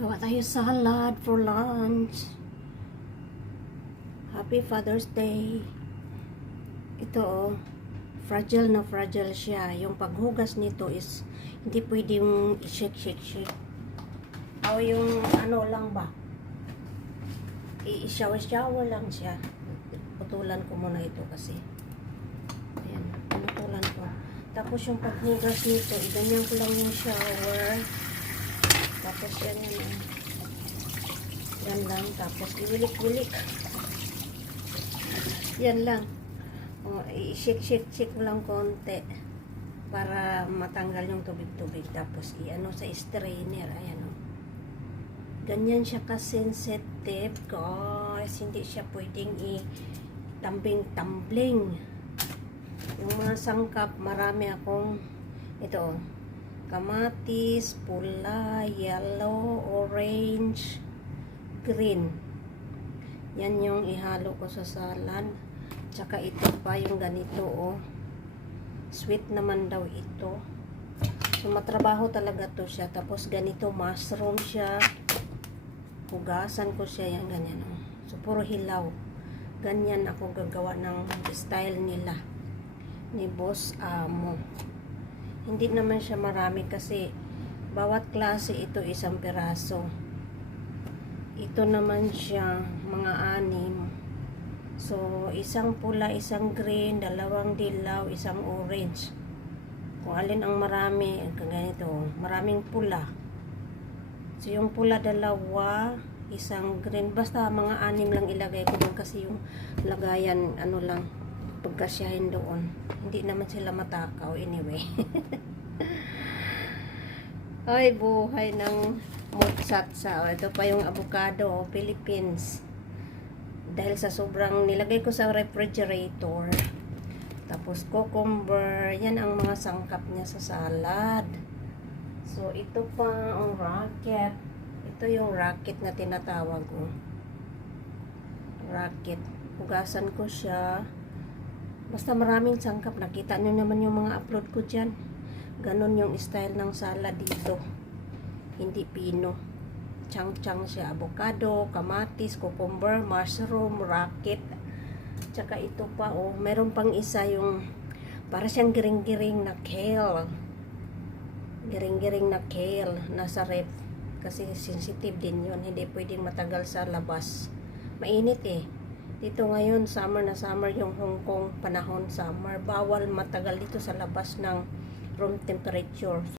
Gawa tayo salad for lunch. Happy Father's Day. Ito oh, fragile na fragile siya. Yung paghugas nito is hindi pwedeng i-shake. O yung ano lang ba? I-shower lang siya. Putulan ko muna ito kasi. Ayan, putulan ko. Tapos yung paghugas nito, iganyan ko lang yung shower. Tapos yan. Yan lang. Tapos iwilik-wilik. Yan lang. O, i-shake lang konti para matanggal yung tubig-tubig. Tapos i-ano sa strainer. Ayan o. Ganyan siya ka-sensitive, guys. Hindi siya pwedeng i-tumbling. Yung mga sangkap, marami akong ito, kamatis, pula, yellow, orange, green. Yan yung ihalo ko sa salad. Tsaka ito pa yung ganito, oh. Sweet naman daw ito. So, matrabaho talaga to siya. Tapos ganito, mushroom siya. Hugasan ko siya, yan ganyan, oh. So, puro hilaw. Ganyan ako gagawa ng style nila ni Boss Amo. Hindi naman siya marami kasi bawat klase ito isang piraso. Ito naman siya mga 6. So, isang pula, isang green, 2 dilaw, isang orange. Kung alin ang marami, ganito, maraming pula. So, yung pula 2, isang green. Basta mga 6 lang ilagay ko doon kasi yung lagayan, ano lang, pagkasyahin doon. Hindi naman sila matakaw anyway. Ay, buhay ng mozzarella. Ito pa yung avocado, Philippines. Dahil sa sobrang nilagay ko sa refrigerator. Tapos cucumber. Yan ang mga sangkap niya sa salad. So, ito pa ang rocket. Ito yung rocket na tinatawag ko. Rocket. Hugasan ko siya. Basta maraming sangkap. Nakita nyo naman yung mga upload ko dyan. Ganon yung style ng salad dito. Hindi pino. Chang-chang siya. Avocado, kamatis, cucumber, mushroom, rocket. Tsaka ito pa, oh. Meron pang isa yung para siyang giring-giring na kale. Giring-giring na kale. Nasa ref. Kasi sensitive din yun. Hindi pwedeng matagal sa labas. Mainit eh. Dito ngayon, summer na summer yung Hong Kong, panahon summer. Bawal matagal dito sa labas ng room temperature.